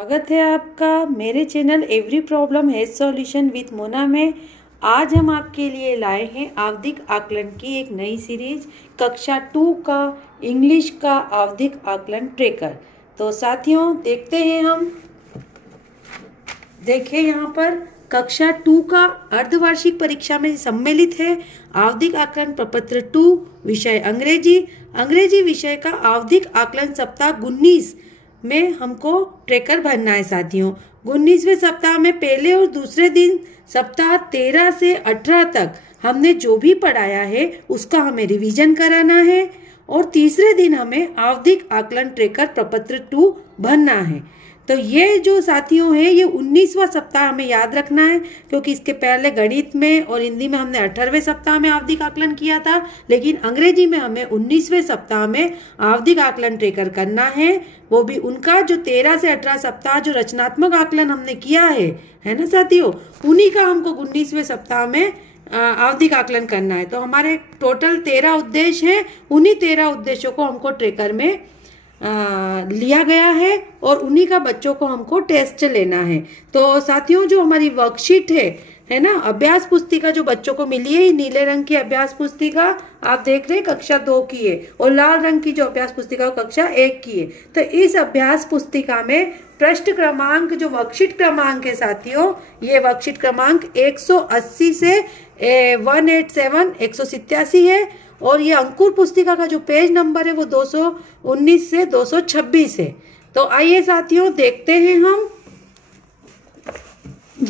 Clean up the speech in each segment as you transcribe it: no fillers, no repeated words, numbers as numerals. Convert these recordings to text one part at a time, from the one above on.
स्वागत है आपका मेरे channel every problem hedge solution with Mona में। आज हम आपके लिए लाए हैं आवधिक आकलन की एक नई सीरीज कक्षा 2 का इंग्लिश का आवधिक आकलन ट्रेकर। तो साथियों देखते हैं हम। देखिए यहाँ पर कक्षा 2 का अर्धवार्षिक परीक्षा में सम्मिलित है आवधिक आकलन प्रपत्र 2 विषय अंग्रेजी विषय का आवधिक आकलन सप्ताह 19 में हमको ट्रेकर भरना है साथियों। 19वें सप्ताह में पहले और दूसरे दिन सप्ताह 13 से 18 तक हमने जो भी पढ़ाया है उसका हमें रिवीजन कराना है और तीसरे दिन हमें आवधिक आकलन ट्रेकर प्रपत्र 2 भरना है। तो ये जो साथियों है ये 19वां सप्ताह हमें याद रखना है, क्योंकि इसके पहले गणित में और हिंदी में हमने 18वें सप्ताह में आवधिक आकलन किया था, लेकिन अंग्रेजी में हमें 19वें सप्ताह में आवधिक आकलन ट्रेकर करना है। वो भी उनका जो 13 से 18 सप्ताह जो रचनात्मक आकलन हमने किया है ना साथियों, उन्हीं का हमको 19वें सप्ताह में आवधिक आकलन करना है। तो हमारे टोटल 13 उद्देश्य हैं, उन्हीं 13 उद्देश्यों को हमको ट्रेकर में लिया गया है और उन्हीं का बच्चों को हमको टेस्ट लेना है। तो साथियों जो हमारी वर्कशीट है ना, अभ्यास पुस्तिका जो बच्चों को मिली है, नीले रंग की अभ्यास पुस्तिका आप देख रहे हैं कक्षा 2 की है और लाल रंग की जो अभ्यास पुस्तिका कक्षा 1 की है। तो इस अभ्यास पुस्तिका में पृष्ठ क्रमांक जो वर्कशीट क्रमांक है साथियों, ये वर्कशीट क्रमांक 180 से 187 है और ये अंकुर पुस्तिका का जो पेज नंबर है वो 219 से 226 है। तो आइए साथियों देखते हैं हम।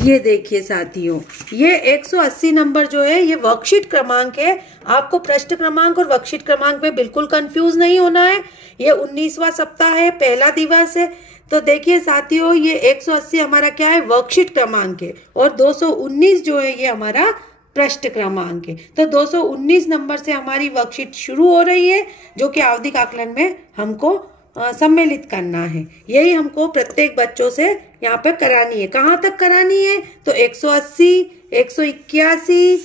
ये देखिए साथियों, ये 180 नंबर जो है ये वर्कशीट क्रमांक है। आपको पृष्ठ क्रमांक और वर्कशीट क्रमांक में बिल्कुल कंफ्यूज नहीं होना है। ये 19वां सप्ताह है, पहला दिवस है। तो देखिए साथियों ये 180 हमारा क्या है, वर्कशीट क्रमांक है और 219 जो है ये हमारा पृष्ठ क्रमांक है। तो 219 नंबर से हमारी वर्कशीट शुरू हो रही है, जो कि आवधिक आकलन में हमको सम्मिलित करना है। यही हमको प्रत्येक बच्चों से यहाँ पे करानी है। कहाँ तक करानी है? तो 180, 181,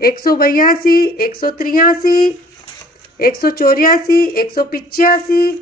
182, 183, 184, 185,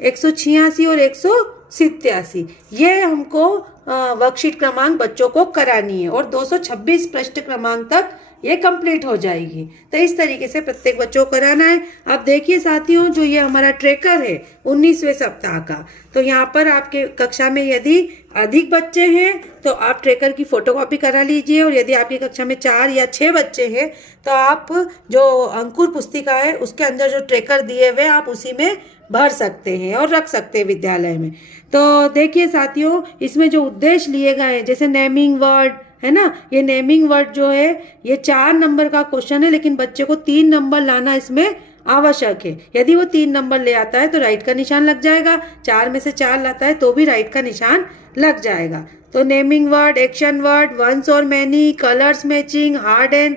186 और 187 ये हमको वर्कशीट क्रमांक बच्चों को करानी है और 226 पृष्ठ क्रमांक तक ये कंप्लीट हो जाएगी। तो इस तरीके से प्रत्येक बच्चों को कराना है। अब देखिए साथियों जो ये हमारा ट्रेकर है 19वें सप्ताह का, तो यहाँ पर आपके कक्षा में यदि अधिक बच्चे हैं तो आप ट्रेकर की फोटोकॉपी करा लीजिए और यदि आपकी कक्षा में 4 या 6 बच्चे हैं तो आप जो अंकुर पुस्तिका है उसके अंदर जो ट्रेकर दिए हुए आप उसी में भर सकते हैं और रख सकते हैं विद्यालय में। तो देखिए साथियों इसमें जो उद्देश्य लिए गए हैं, जैसे नेमिंग वर्ड है ना, ये नेमिंग वर्ड जो है ये 4 नंबर का क्वेश्चन है, लेकिन बच्चे को 3 नंबर लाना इसमें आवश्यक है। यदि वो 3 नंबर ले आता है तो राइट का निशान लग जाएगा, 4 में से 4 लाता है तो भी राइट का निशान लग जाएगा। तो naming word, action word, ones और many, colours matching, hard and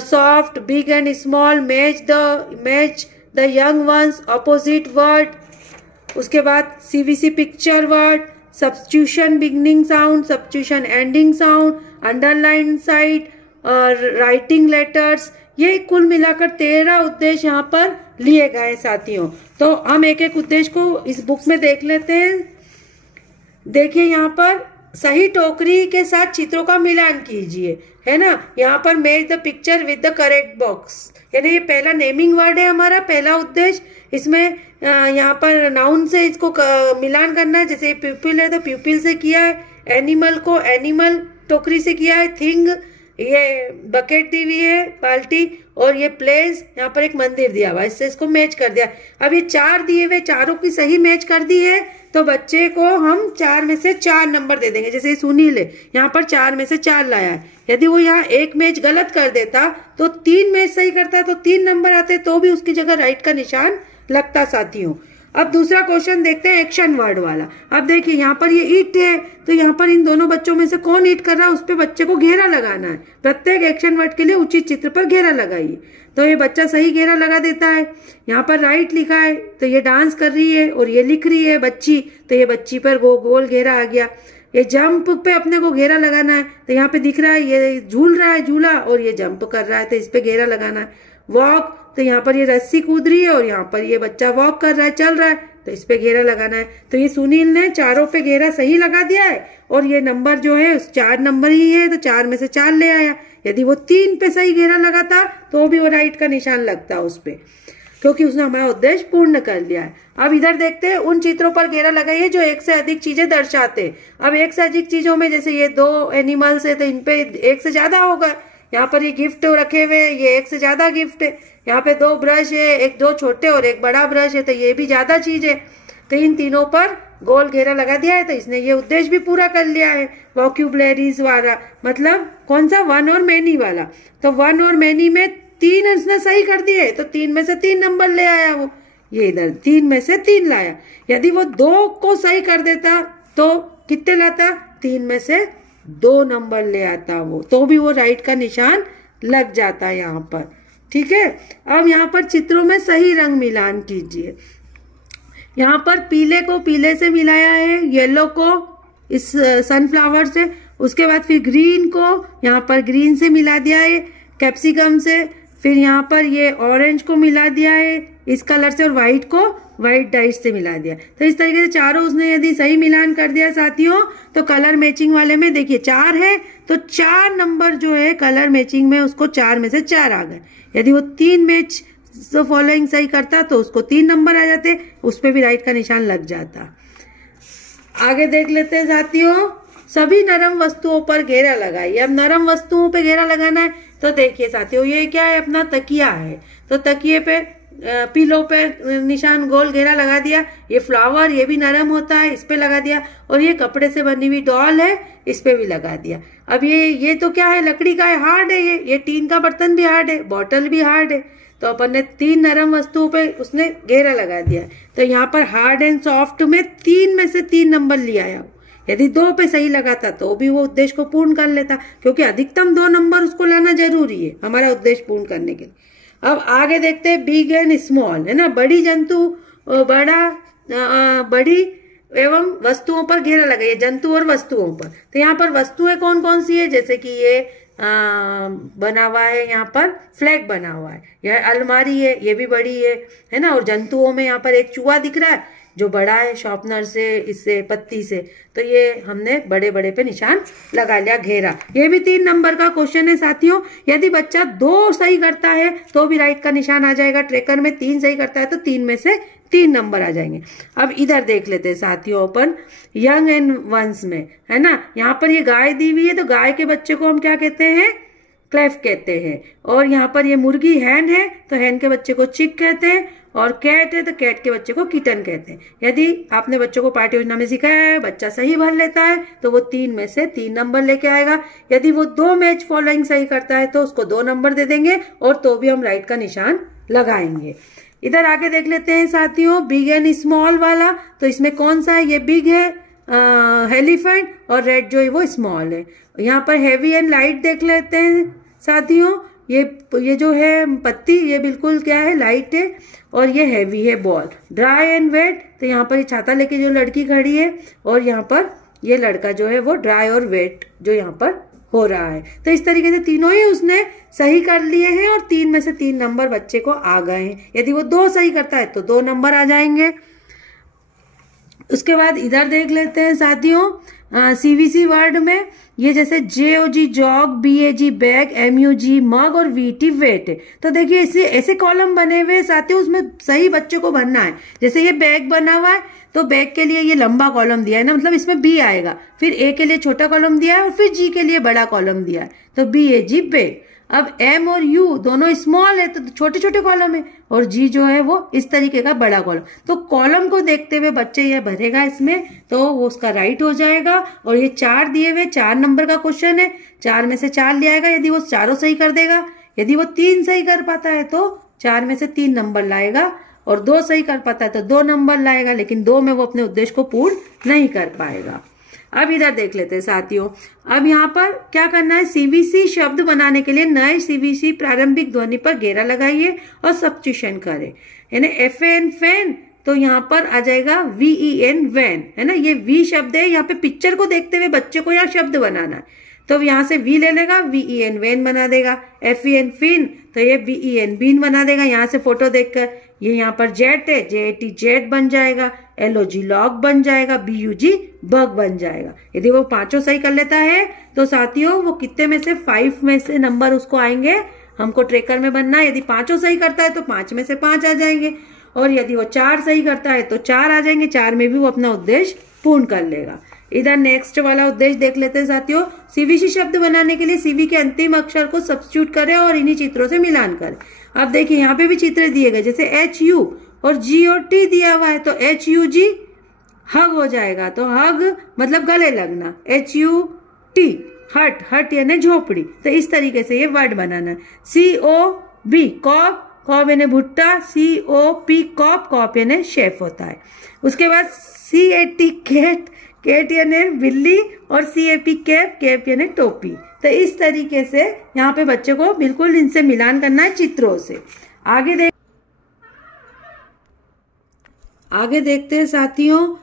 soft, big and small, match the young ones, opposite word, उसके बाद CVC picture word, substitution beginning sound, substitution ending sound, underline sight और writing letters. ये कुल मिलाकर 13 उद्देश्य यहाँ पर लिए गए साथियों। तो हम एक एक उद्देश्य को इस बुक में देख लेते हैं। देखिए यहाँ पर सही टोकरी के साथ चित्रों का मिलान कीजिए, है ना। यहाँ पर match the picture with the correct box, यानी ये पहला नेमिंग वर्ड है हमारा, पहला उद्देश्य। इसमें यहाँ पर नाउन से इसको मिलान करना है, जैसे प्यूपिल है तो प्यूपिल से किया है, एनिमल को एनिमल टोकरी से किया है, थिंग ये बकेट दी हुई है बाल्टी, और ये प्लेस यहाँ पर एक मंदिर दिया हुआ है, इससे इसको मैच कर दिया। अब ये 4 दिए हुए, चारों की सही मैच कर दी है तो बच्चे को हम 4 में से 4 नंबर दे देंगे। जैसे सुनील है यहाँ पर 4 में से 4 लाया है, यदि वो यहाँ एक मैच गलत कर देता तो 3 मैच सही करता तो 3 नंबर आते, तो भी उसकी जगह राइट का निशान लगता साथियों। अब दूसरा क्वेश्चन देखते हैं एक्शन वर्ड वाला। अब देखिए यहाँ पर ये ईट है, तो यहाँ पर इन दोनों बच्चों में से कौन ईट कर रहा है उस पे बच्चे को घेरा लगाना है। प्रत्येक एक्शन वर्ड के लिए उचित चित्र पर घेरा लगाइए। तो ये बच्चा सही घेरा लगा देता है। यहाँ पर राइट लिखा है तो ये डांस कर रही है और ये लिख रही है बच्ची, तो ये बच्ची पर गोल घेरा आ गया। ये जंप पे अपने को घेरा लगाना है, तो यहाँ पे दिख रहा है ये झूल रहा है झूला और ये जंप कर रहा है, तो इस पे घेरा लगाना है। वॉक, तो यहाँ पर ये रस्सी कूद रही है और यहाँ पर ये बच्चा वॉक कर रहा है, चल रहा है, तो इस पे घेरा लगाना है। तो ये सुनील ने चारों पे घेरा सही लगा दिया है और ये नंबर जो है 4 नंबर ही है, तो 4 में से 4 ले आया। यदि वो 3 पे सही घेरा लगाता तो भी वो राइट का निशान लगता उस पे, क्योंकि उसने हमारा उद्देश्य पूर्ण कर लिया है। अब इधर देखते हैं, उन चित्रों पर घेरा लगाइए जो एक से अधिक चीजें दर्शाते हैं। अब एक से अधिक चीजों में जैसे ये 2 एनिमल्स है तो इन पे 1 से ज्यादा होगा। यहाँ पर ये गिफ्ट रखे हुए हैं, ये 1 से ज्यादा गिफ्ट है। यहाँ पे 2 ब्रश है, 2 छोटे और 1 बड़ा ब्रश है, तो ये भी ज्यादा चीज है। तो इन तीनों पर गोल घेरा लगा दिया है, तो इसने ये उद्देश्य भी पूरा कर लिया है। वोकैबुलरीज वाला मतलब कौन सा, वन और मैनी वाला। तो वन और मैनी में 3 उसने सही कर दिए, तो 3 में से 3 नंबर ले आया वो। ये इधर 3 में से 3 लाया। यदि वो 2 को सही कर देता तो कितने लाता, 3 में से 2 नंबर ले आता वो, तो भी वो राइट का निशान लग जाता है यहाँ पर। ठीक है, अब यहाँ पर चित्रों में सही रंग मिलान कीजिए। यहाँ पर पीले को पीले से मिलाया है, येलो को इस सनफ्लावर से, उसके बाद फिर ग्रीन को यहाँ पर ग्रीन से मिला दिया है कैप्सिकम से, फिर यहाँ पर ये ऑरेंज को मिला दिया है इस कलर से और व्हाइट को व्हाइट डाइस से मिला दिया। तो इस तरीके से चारों उसने यदि सही मिलान कर दिया साथियों, तो कलर मैचिंग वाले में देखिए 4 है तो 4 नंबर जो है कलर मैचिंग में उसको 4 में से 4 आ गए। यदि वो 3 मैच फॉलोइंग सही करता तो उसको 3 नंबर आ जाते, उस पर भी राइट का निशान लग जाता। आगे देख लेते हैं साथियों, सभी नरम वस्तुओं पर घेरा लगाइए। अब नरम वस्तुओं पे घेरा लगाना है, तो देखिए साथियों ये क्या है, अपना तकिया है, तो तकिए पे पिलो पे निशान गोल घेरा लगा दिया। ये फ्लावर ये भी नरम होता है, इस पे लगा दिया, और ये कपड़े से बनी हुई डॉल है, इस पे भी लगा दिया। अब ये तो क्या है, लकड़ी का है, हार्ड है, ये टीन का बर्तन भी हार्ड है, बॉटल भी हार्ड है। तो अपन ने 3 नरम वस्तुओं पे उसने घेरा लगा दिया। तो यहाँ पर हार्ड एंड सॉफ्ट में 3 में से 3 नंबर लिया आया। यदि 2 पे सही लगाता तो भी वो उद्देश्य को पूर्ण कर लेता, क्योंकि अधिकतम 2 नंबर उसको लाना जरूरी है हमारा उद्देश्य पूर्ण करने के लिए। अब आगे देखते हैं बिग एंड स्मॉल, है ना, बड़ी जंतु बड़ी एवं वस्तुओं पर घेरा लगाइए, जंतु और वस्तुओं पर। तो यहाँ पर वस्तुएं कौन कौन सी है, जैसे कि ये बना हुआ है, यहाँ पर फ्लैग बना हुआ है, यह अलमारी है, ये भी बड़ी है ना। और जंतुओं में यहाँ पर एक चूहा दिख रहा है जो बड़ा है शॉर्पनर से, इससे पत्ती से, तो ये हमने बड़े बड़े पे निशान लगा लिया घेरा। ये भी 3 नंबर का क्वेश्चन है साथियों। यदि बच्चा 2 सही करता है तो भी राइट का निशान आ जाएगा। ट्रेकर में 3 सही करता है तो 3 में से 3 नंबर आ जाएंगे। अब इधर देख लेते हैं साथियों अपन यंग एंड वंस में, है ना, यहाँ पर ये गाय दी हुई है, तो गाय के बच्चे को हम क्या कहते हैं, क्लेफ कहते हैं। और यहाँ पर ये मुर्गी हैन है, तो हैन के बच्चे को चिक कहते हैं। और कैट है तो कैट के बच्चे को किटन कहते हैं। यदि आपने बच्चों को पाठ्य योजना में सिखाया है, बच्चा सही भर लेता है, तो वो 3 में से 3 नंबर लेके आएगा। यदि वो 2 मैच फॉलोइंग सही करता है तो उसको 2 नंबर दे देंगे, और तो भी हम राइट का निशान लगाएंगे। इधर आगे देख लेते हैं साथियों बिग एंड स्मॉल वाला। तो इसमें कौन सा है, ये बिग है एलिफेंट, और रेड जो है वो स्मॉल है। यहाँ पर हैवी एंड लाइट देख लेते हैं साथियों। ये जो है पत्ती, ये बिल्कुल क्या है, लाइट है, और ये हैवी है बॉल। ड्राई एंड वेट, तो यहाँ पर ये छाता लेके जो लड़की खड़ी है, और यहाँ पर ये लड़का जो है वो ड्राई और वेट जो यहाँ पर हो रहा है। तो इस तरीके से तीनों ही उसने सही कर लिए हैं, और 3 में से 3 नंबर बच्चे को आ गए हैं। यदि वो 2 सही करता है तो 2 नंबर आ जाएंगे। उसके बाद इधर देख लेते हैं साथियों सीवीसी वर्ड में, ये जैसे JOG jog, BAG bag, MUG मग और VT वेट। तो देखिए इसे ऐसे कॉलम बने हुए साथियों, उसमें सही बच्चे को भरना है। जैसे ये बैग बना हुआ है, तो बैग के लिए ये लंबा कॉलम दिया है ना, मतलब इसमें B आएगा, फिर A के लिए छोटा कॉलम दिया है, और फिर G के लिए बड़ा कॉलम दिया है, तो BAG बैग। अब M और U दोनों स्मॉल है तो छोटे छोटे कॉलम है, और G जो है वो इस तरीके का बड़ा कॉलम। तो कॉलम को देखते हुए बच्चे ये भरेगा इसमें, तो वो उसका राइट हो जाएगा। और ये 4 दिए हुए 4 नंबर का क्वेश्चन है, 4 में से 4 ले आएगा यदि वो चारों सही कर देगा। यदि वो 3 सही कर पाता है तो 4 में से 3 नंबर लाएगा, और 2 सही कर पाता है तो 2 नंबर लाएगा, लेकिन 2 में वो अपने उद्देश्य को पूर्ण नहीं कर पाएगा। अब इधर देख लेते हैं साथियों, अब यहाँ पर क्या करना है, CVC शब्द बनाने के लिए नए CVC प्रारंभिक ध्वनि पर घेरा लगाइए और सब्स्टिट्यूशन करें, है ना। FAN फैन, तो यहाँ पर आ जाएगा VEN वैन, है ना। ये V शब्द है, यहाँ पे पिक्चर को देखते हुए बच्चे को यहाँ शब्द बनाना है, तो यहाँ से V ले लेगा, VEN वैन बना देगा। FEN फिन, तो ये BEN बीन बना देगा यहाँ से फोटो देखकर। ये यहाँ पर जेट है, JAT जेट बन जाएगा, LOG लॉग बन जाएगा, BUG बग बन जाएगा। यदि वो पांचों सही कर लेता है तो साथियों वो कितने में से 5 में से नंबर उसको आएंगे, हमको ट्रेकर में बनना है। यदि पांचों सही करता है तो 5 में से 5 आ जाएंगे, और यदि वो 4 सही करता है तो 4 आ जाएंगे। 4 में भी वो अपना उद्देश्य पूर्ण कर लेगा। इधर नेक्स्ट वाला उद्देश्य देख लेते हैं साथियों। CVC शब्द बनाने के लिए CV के अंतिम अक्षर को सब्स्टिट्यूट करें और इन्हीं चित्रों से मिलान करें। अब देखिए यहाँ पे भी चित्र दिए गए, जैसे HU और G और T दिया हुआ है, तो HUG हग हो जाएगा, तो हग मतलब गले लगना, HUT हट, हट यानी झोपड़ी। तो इस तरीके से ये वर्ड बनाना है। COB कॉप, कॉप यानी भुट्टा, COP कॉप, कॉप यानी शेफ होता है। उसके बाद CAT कैट, कैट यानी बिल्ली, और CAP कैप, कैप यानी टोपी। तो इस तरीके से यहाँ पे बच्चे को बिल्कुल इनसे मिलान करना है चित्रों से। आगे देखते हैं साथियों।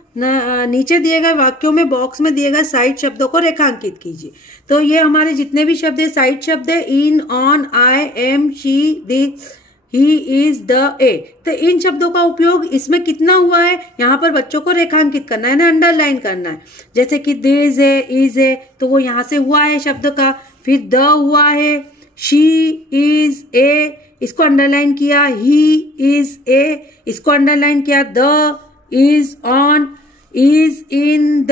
नीचे दिए गए वाक्यों में बॉक्स में दिए गए साइड शब्दों को रेखांकित कीजिए। तो ये हमारे जितने भी शब्द है साइड शब्द है, in, on, I, am, she, this, he, is, the, a. तो इन शब्दों का उपयोग इसमें कितना हुआ है, यहाँ पर बच्चों को रेखांकित करना है ना, अंडरलाइन करना है। जैसे कि दिस है, इज है, तो वो यहाँ से हुआ है शब्द का। फिर द हुआ है, शी, इज, ए, इसको अंडरलाइन किया। ही, इज, ए, इसको अंडरलाइन किया। The, is, on, is, in, the,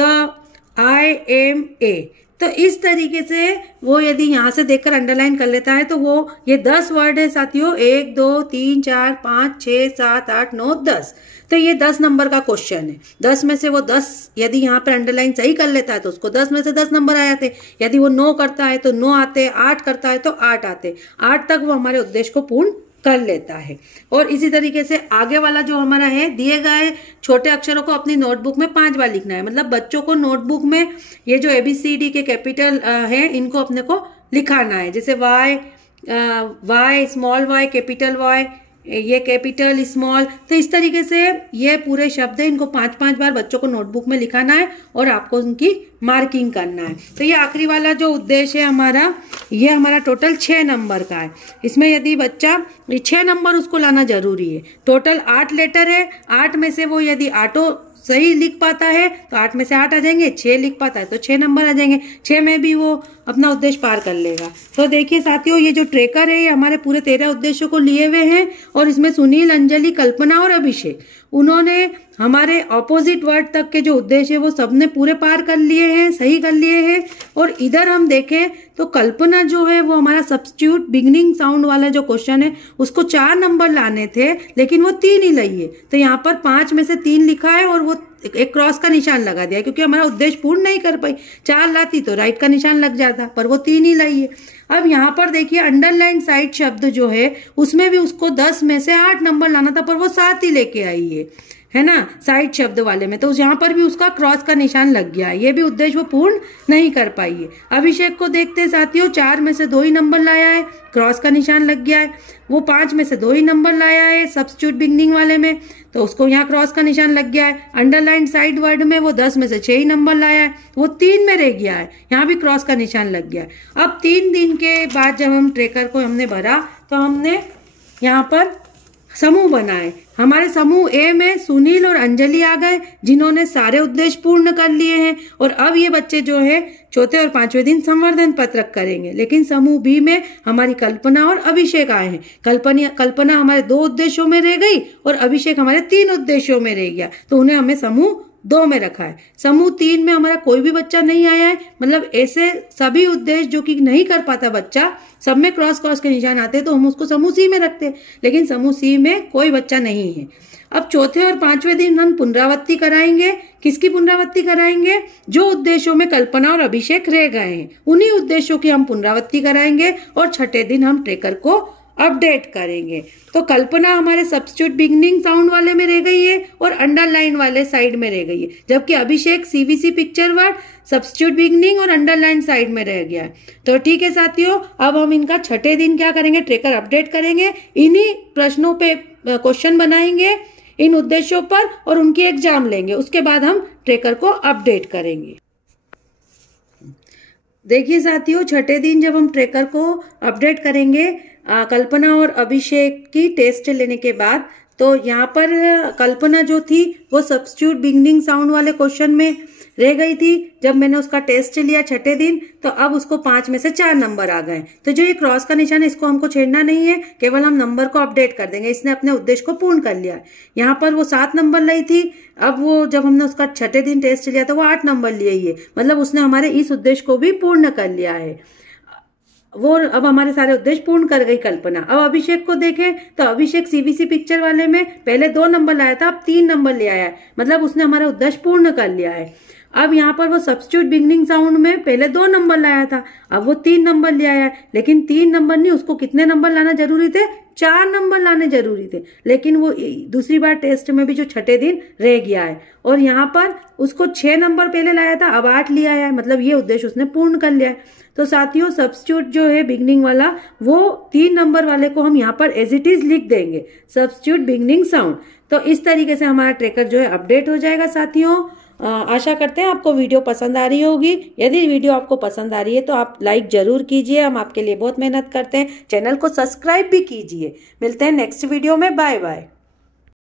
I, am, a. तो इस तरीके से वो यदि यहाँ से देखकर अंडरलाइन कर लेता है तो वो ये 10 वर्ड है साथियों, 1 2 3 4 5 6 7 8 9 10। तो ये 10 नंबर का क्वेश्चन है। 10 में से वो 10 यदि यहाँ पर अंडरलाइन सही कर लेता है तो उसको 10 में से 10 नंबर आ जाते। यदि वो 9 करता है तो 9 आते, 8 करता है तो 8 आते। 8 तक वो हमारे उद्देश्य को पूर्ण कर लेता है। और इसी तरीके से आगे वाला जो हमारा है, दिए गए छोटे अक्षरों को अपनी नोटबुक में 5 बार लिखना है। मतलब बच्चों को नोटबुक में ये जो ABCD के कैपिटल है इनको अपने को लिखाना है। जैसे y, small y, capital y, ये कैपिटल स्मॉल। तो इस तरीके से ये पूरे शब्द है, इनको 5-5 बार बच्चों को नोटबुक में लिखाना है और आपको उनकी मार्किंग करना है। तो ये आखिरी वाला जो उद्देश्य है हमारा, ये हमारा टोटल 6 नंबर का है। इसमें यदि बच्चा 6 नंबर उसको लाना जरूरी है। टोटल 8 लेटर है, 8 में से वो यदि 8 सही लिख पाता है तो 8 में से 8 आ जाएंगे। 6 लिख पाता है तो 6 नंबर आ जाएंगे। 6 में भी वो अपना उद्देश्य पार कर लेगा। तो देखिए साथियों, ये जो ट्रेकर है ये हमारे पूरे 13 उद्देश्यों को लिए हुए हैं। और इसमें सुनील, अंजलि, कल्पना और अभिषेक, उन्होंने हमारे ऑपोजिट वर्ड तक के जो उद्देश्य है वो सबने पूरे पार कर लिए हैं, सही कर लिए हैं। और इधर हम देखें तो कल्पना जो है वो हमारा सब्स्टिट्यूट बिगनिंग साउंड वाला जो क्वेश्चन है उसको 4 नंबर लाने थे, लेकिन वो 3 ही लाई है। तो यहाँ पर 5 में से 3 लिखा है और वो एक क्रॉस का निशान लगा दिया क्योंकि हमारा उद्देश्य पूर्ण नहीं कर पाई। 4 लाती तो राइट का निशान लग जाता, पर वो 3 ही लाई है। अब यहाँ पर देखिए अंडरलाइन साइड शब्द जो है उसमें भी उसको 10 में से 8 नंबर लाना था, पर वो 7 ही लेके आई है ना, साइड शब्द वाले में। तो यहाँ पर भी उसका क्रॉस का निशान लग गया है। ये भी उद्देश्य वो पूर्ण नहीं कर पाई है। अभिषेक को देखते हैं साथियों, 4 में से 2 ही नंबर लाया है, क्रॉस का निशान लग गया है। वो 5 में से 2 ही नंबर लाया है सब्स्टिट्यूट बिगनिंग वाले में, तो उसको यहाँ क्रॉस का निशान लग गया है। अंडरलाइन साइड वर्ड में वो 10 में से 6 ही नंबर लाया है, वो 3 में रह गया है, यहाँ भी क्रॉस का निशान लग गया है। अब 3 दिन के बाद जब हम ट्रेकर को हमने भरा तो हमने यहाँ पर समूह बनाए। हमारे समूह ए में सुनील और अंजलि आ गए जिन्होंने सारे उद्देश्य पूर्ण कर लिए हैं। और अब ये बच्चे जो है चौथे और 5वें दिन संवर्धन पत्रक करेंगे। लेकिन समूह बी में हमारी कल्पना और अभिषेक आए हैं। कल्पना हमारे 2 उद्देश्यों में रह गई और अभिषेक हमारे 3 उद्देश्यों में रह गया, तो उन्हें हमें समूह 2 में रखा है। समूह 3 में हमारा कोई भी बच्चा नहीं आया है। मतलब ऐसे सभी उद्देश्य जो कि नहीं कर पाता बच्चा, सब में क्रॉस के निशान आते हैं, तो हम उसको समूह सी में रखते हैं। लेकिन समूह सी में कोई बच्चा नहीं है। अब चौथे और 5वें दिन हम पुनरावृत्ति कराएंगे। किसकी पुनरावृत्ति कराएंगे? जो उद्देश्यों में कल्पना और अभिषेक रह गए हैं उन्हीं उद्देश्यों की हम पुनरावृत्ति कराएंगे। और छठे दिन हम ट्रेकर को अपडेट करेंगे। तो कल्पना हमारे सब्स्टिट्यूट बिगनिंग साउंड वाले में रह गई है और अंडरलाइन वाले साइड में रह गई है, जबकि अभिषेक CVC picture word substitute beginning और अंडरलाइन साइड में रह गया है। तो ठीक है साथियों, अब हम इनका छठे दिन क्या करेंगे? ट्रेकर अपडेट करेंगे। इन्हीं प्रश्नों पे क्वेश्चन बनाएंगे इन उद्देश्यों पर और उनकी एग्जाम लेंगे। उसके बाद हम ट्रेकर को अपडेट करेंगे। देखिए साथियों, छठे दिन जब हम ट्रेकर को अपडेट करेंगे कल्पना और अभिषेक की टेस्ट लेने के बाद, तो यहाँ पर कल्पना जो थी वो सब्स्टिट्यूट बिगनिंग साउंड वाले क्वेश्चन में रह गई थी। जब मैंने उसका टेस्ट लिया छठे दिन तो अब उसको 5 में से 4 नंबर आ गए। तो जो ये क्रॉस का निशान है इसको हमको छेड़ना नहीं है, केवल हम नंबर को अपडेट कर देंगे। इसने अपने उद्देश्य को पूर्ण कर लिया है। यहाँ पर वो 7 नंबर लाई थी, अब वो जब हमने उसका छठे दिन टेस्ट लिया तो वो 8 नंबर लिए ही है, मतलब उसने हमारे इस उद्देश्य को भी पूर्ण कर लिया है। वो अब हमारे सारे उद्देश्य पूर्ण कर गई कल्पना। अब अभिषेक को देखें तो अभिषेक सीबीसी पिक्चर वाले में पहले 2 नंबर लाया था, अब 3 नंबर ले आया है, मतलब उसने हमारा उद्देश्य पूर्ण कर लिया है। अब यहाँ पर वो सब्स्टिट्यूट बिगनिंग साउंड में पहले 2 नंबर लाया था, अब वो 3 नंबर ले आया है, लेकिन 3 नंबर नहीं, उसको कितने नंबर लाना जरूरी थे? 4 नंबर लाने जरूरी थे, लेकिन वो दूसरी बार टेस्ट में भी जो छठे दिन रह गया है। और यहाँ पर उसको 6 नंबर पहले लाया था, अब 8 ले आया है, मतलब ये उद्देश्य उसने पूर्ण कर लिया है। तो साथियों सब्स्टिट्यूट जो है बिगनिंग वाला वो 3 नंबर वाले को हम यहाँ पर एज इट इज लिख देंगे, सब्स्टिट्यूट बिगनिंग साउंड। तो इस तरीके से हमारा ट्रैकर जो है अपडेट हो जाएगा। साथियों आशा करते हैं आपको वीडियो पसंद आ रही होगी। यदि वीडियो आपको पसंद आ रही है तो आप लाइक जरूर कीजिए, हम आपके लिए बहुत मेहनत करते हैं। चैनल को सब्सक्राइब भी कीजिए। मिलते हैं नेक्स्ट वीडियो में, बाय बाय।